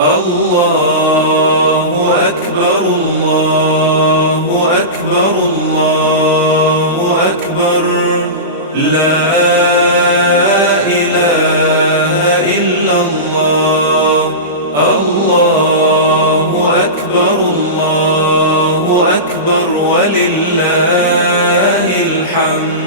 الله أكبر الله أكبر الله أكبر لا إله إلا الله الله أكبر الله أكبر ولله الحمد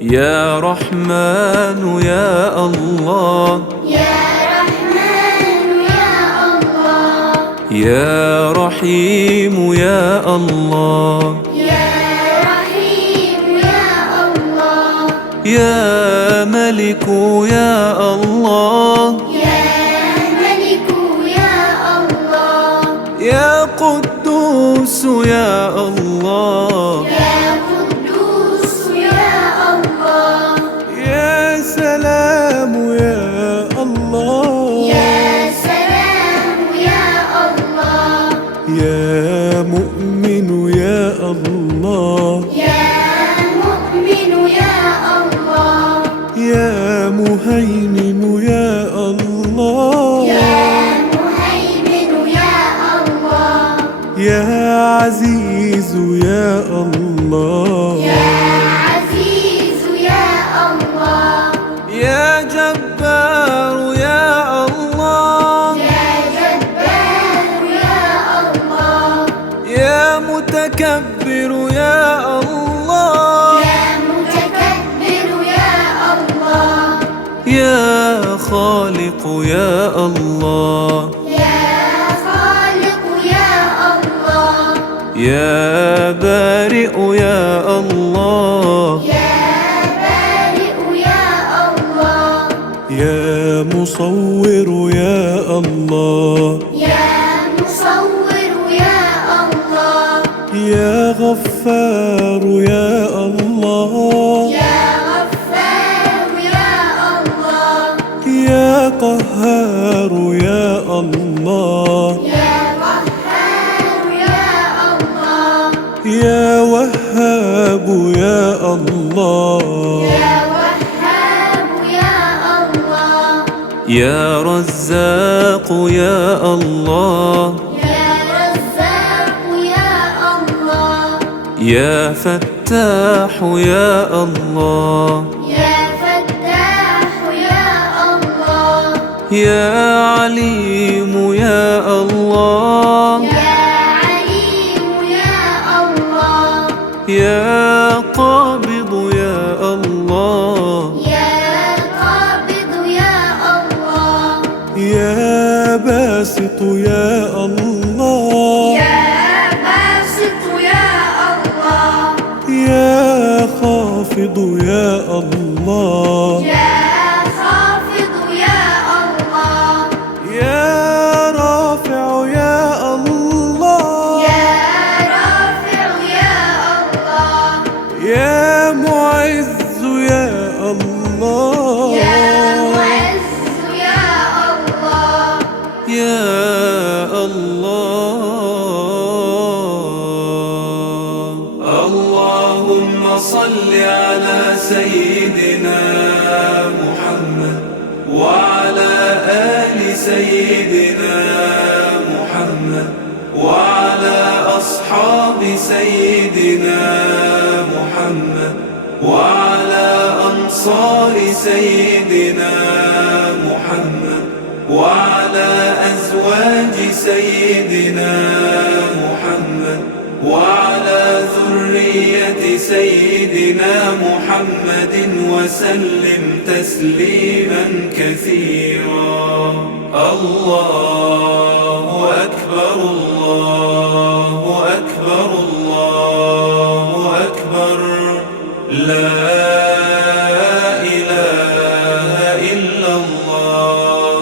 يا رحمن يا الله يا رحيم يا الله يا رحيم يا الله يا ملك يا الله يا ملك يا الله يا قدوس يا الله يا قدوس يا الله يا سلام يا الله يا سلام يا الله يا مؤمن يا الله يا مؤمن يا الله يا مهيمن يا الله يا مهيمن يا الله يا عزيز يا الله يا عزيز يا الله يا جبار يا الله يا جبار يا الله يا متكبر يا الله يا متكبر يا الله يا خالق يا الله يا خالق يا الله يا بارئ يا الله يا بارئ يا الله يا مصور يا الله يا مصور يا الله يا غفار يا الله يا غفار يا الله يا قهار يا الله يا قهار يا الله يا وهاب يا الله يا وهاب يا الله يا رزاق يا الله يا رزاق يا الله يا فتاح يا الله يا فتاح يا الله يا عليم يا الله يا عليم يا الله يا قابض يا الله يا قابض يا الله يا باسط يا الله يا باسط يا الله يا خافض يا الله يا خافض يا الله يا رافع يا الله يا رافع يا الله يا معز يا الله يا معز يا الله يا الله اللهم صل على سيدنا محمد وعلى آل سيدنا محمد وعلى أصحاب سيدنا محمد وعلى أنصار سيدنا محمد وعلى أزواج سيدنا محمد وعلى ذرية سيدنا محمد وسلم تسليما كثيرا الله أكبر الله أكبر الله أكبر لا إله إلا الله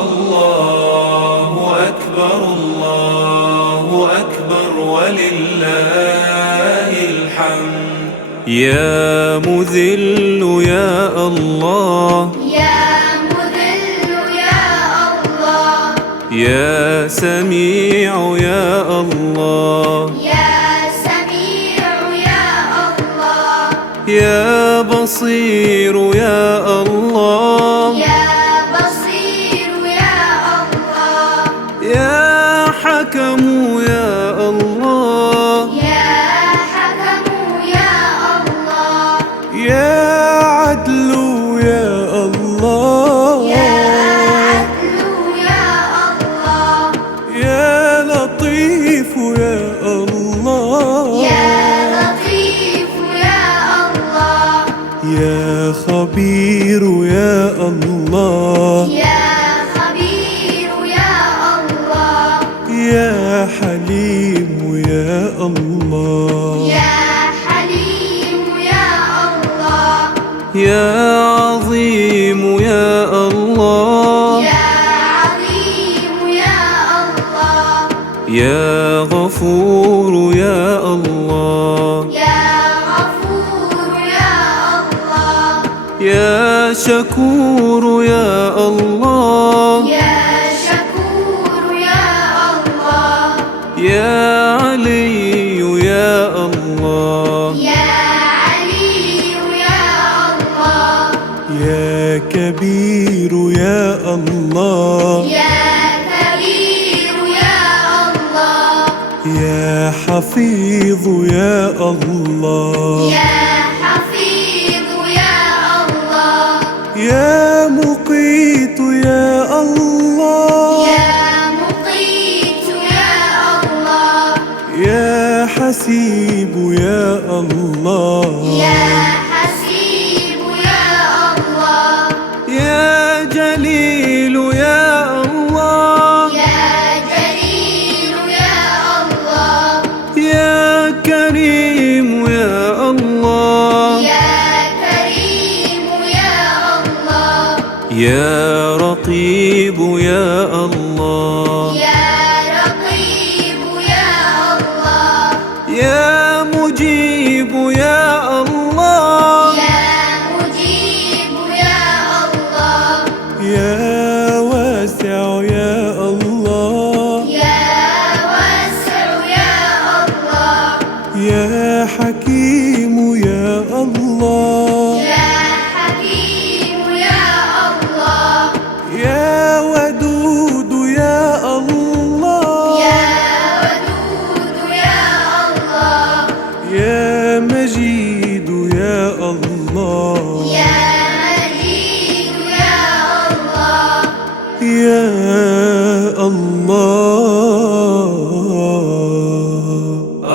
الله أكبر الله أكبر ولله الحمد يا مذل يا الله يا مذل يا الله يا سميع يا الله يا سميع يا الله يا بصير يا الله يا بصير يا الله. يا حليم يا الله. يا عظيم يا الله. يا عظيم يا الله. يا غفور يا الله. يا غفور يا الله. يا شكور يا الله. يا شكور يا الله. يا علي يا الله. يا علي يا الله. يا كبير يا الله. يا كبير يا الله. يا حفيظ يا الله. يا حفيظ يا الله. يا مقيت يا الله. يا مقيت يا الله. يا حسيب يا الله. يا حسيب يا الله. يا جليل يا الله. يا جليل يا الله. يا كريم يا الله. يا كريم يا الله. يا رقيب يا الله. يا رقيب يا الله. يا مجيب يا الله. يا مجيب يا الله. يا واسع يا الله. يا واسع يا الله. يا حكيم يا الله. يا حكيم يا الله. يا ودود يا الله. يا ودود يا الله. يا مجيد يا الله. يا مجيد يا الله. يا الله.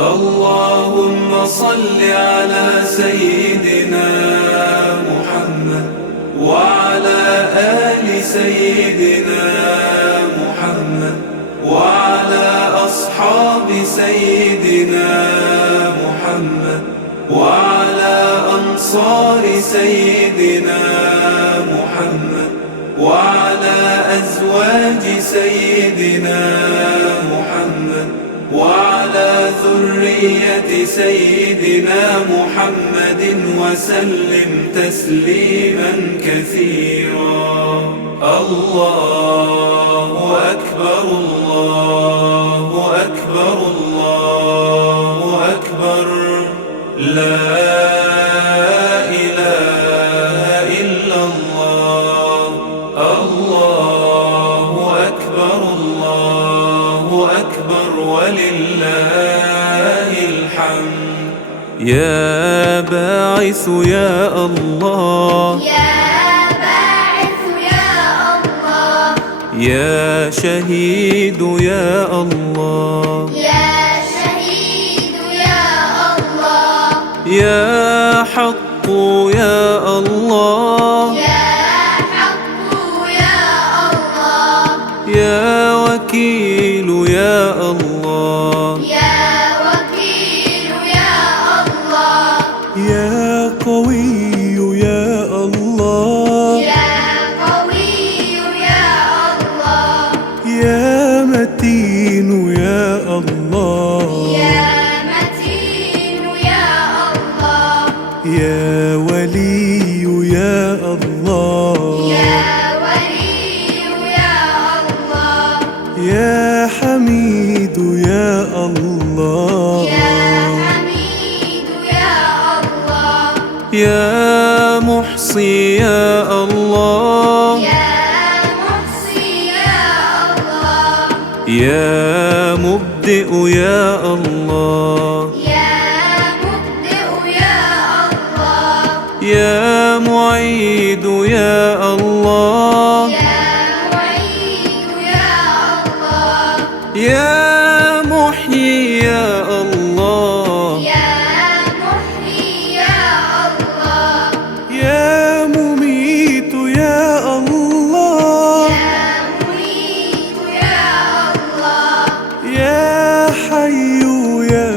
اللهم صل على سيدنا محمد وعلى آل سيدنا محمد وعلى أصحاب سيدنا محمد وعلى أنصار سيدنا محمد وعلى أزواج سيدنا محمد وعلى ذرية سيدنا محمد وسلم تسليما كثيرا. الله أكبر الله أكبر الله أكبر. لا إله إلا الله. الله أكبر الله أكبر ولله الحمد. يا باعث يا الله. يا باعث يا الله. يا شهيد يا الله. يا شهيد يا الله. يا حق يا الله. يا حق يا الله. يا وكيل يا الله. يا وكيل يا الله. يا قوي يا الله. يا قوي يا الله. يا متين يا الله. يا متين يا الله. يا ولي يا الله. يا ولي يا الله. يا حميد يا الله. يا حميد يا الله. يا محصي يا الله. يا محصي يا الله. يا مبدئ يا الله. يا مبدئ يا الله. يا معيد يا الله. يا معيد يا الله. يا محيي يا الله. يا محيي يا الله. يا مميت يا الله. يا مميت يا الله. يا حي يا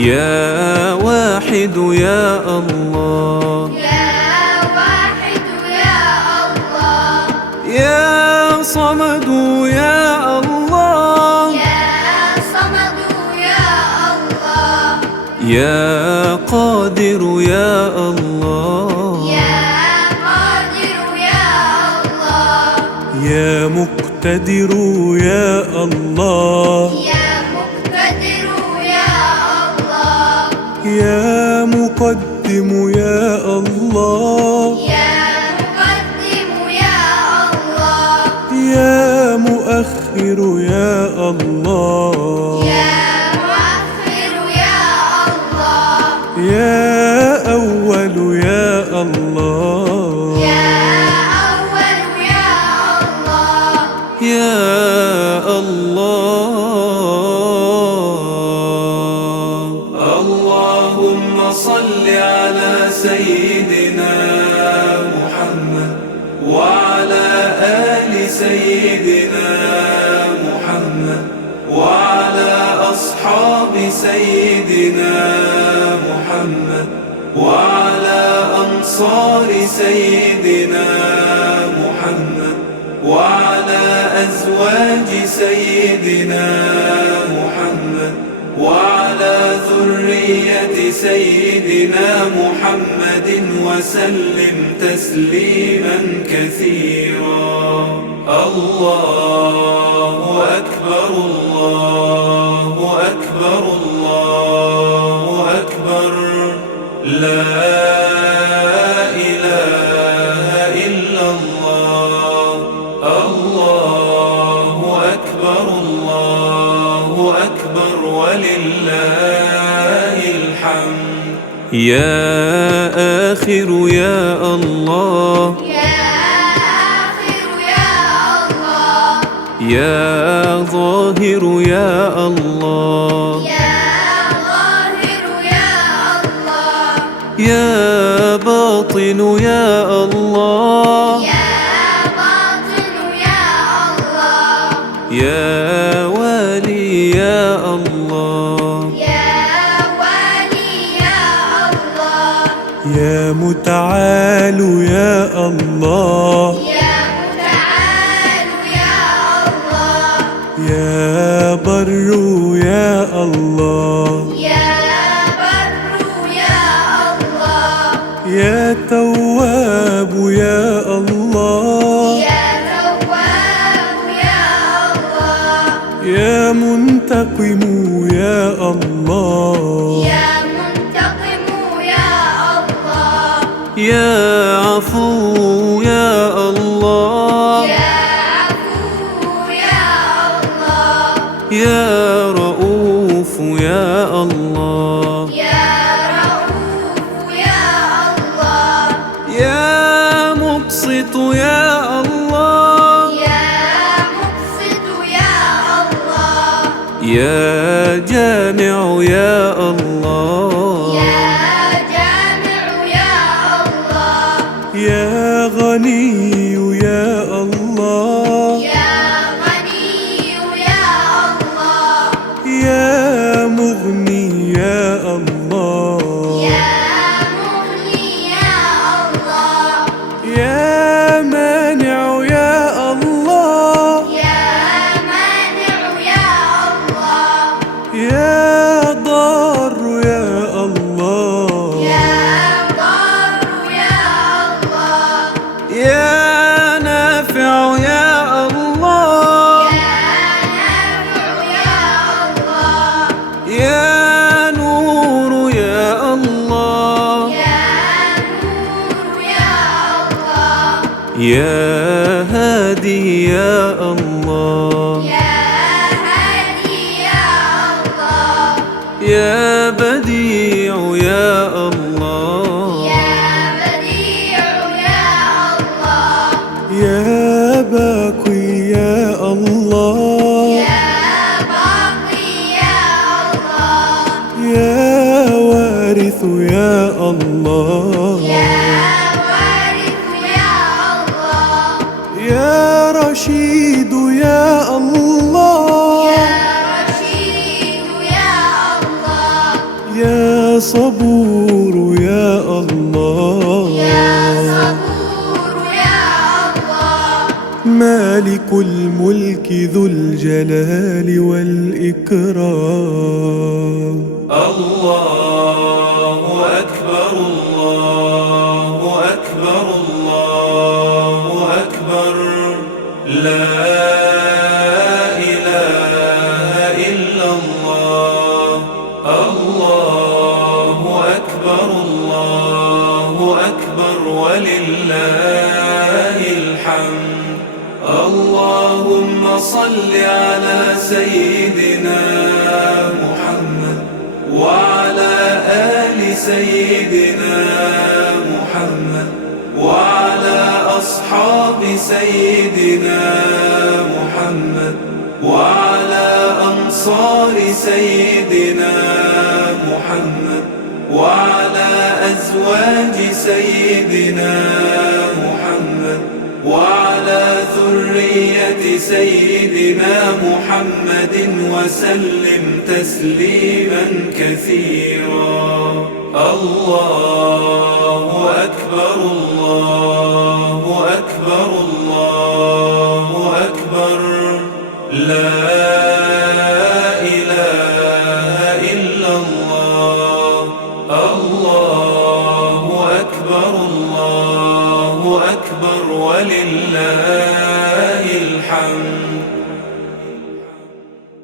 يا واحد يا الله يا واحد يا الله يا صمد يا الله يا صمد يا الله يا قادر يا الله يا قادر يا الله يا مقتدر يا الله يا مقتدر يا الله يا مقدم يا الله يا مقدم يا الله يا مؤخر يا الله يا مؤخر يا الله يا أول يا الله يا أول يا الله يا الله. اللهم صل على سيدنا محمد وعلى آل سيدنا محمد وعلى أصحاب سيدنا محمد وعلى أنصار سيدنا محمد وعلى أزواج سيدنا محمد وعلى ذرية سيدنا محمد وسلم تسليما كثيرا. الله أكبر الله أكبر الله أكبر لا إله إلا الله. الله أكبر الله أكبر ولله الحمد. يا آخر يا الله يا آخر يا الله يا ظاهر يا الله يا ظاهر يا الله يا باطن يا الله يا باطن يا الله يا والي يا الله يا والي يا الله يا متعال يا الله يا متعال يا الله يا بر يا الله يا بر يا الله يا تواب يا الله يا تواب يا الله يا منتقم يا الله يا منتقم يا الله يا عفو يا الله يا عفو يا الله يا رؤوف يا الله يا رؤوف يا الله يا مقسط يا الله يا مقسط يا الله يا جامع يا الله يا جامع يا الله يا غني يا الله يا غني يا الله يا مغني يا الله يا مغني يا الله يا مانع يا الله يا مانع يا الله يا ضار يا الله يا ضار يا الله يا نافع يا الله يا نافع يا الله يا نور يا الله يا نور يا الله يا هادي يا الله يا هادي يا الله يا بديع يا الله يا بديع يا الله يا باقي يا الله يا باقي يا الله يا وارث يا الله يا وارث يا الله يا رشيد يا الله يا رشيد يا الله الملك ذو الجلال والإكرام. الله أكبر الله أكبر الله أكبر لا إله إلا الله. الله أكبر الله أكبر ولله الحمد. اللهم صل على سيدنا محمد وعلى آل سيدنا محمد وعلى أصحاب سيدنا محمد وعلى أنصار سيدنا محمد وعلى أزواج سيدنا محمد وعلى ذرية سيدنا محمد وسلم تسليما كثيرا. الله أكبر الله أكبر الله أكبر لا إله إلا الله. الله أكبر الله أكبر ولله الحمد.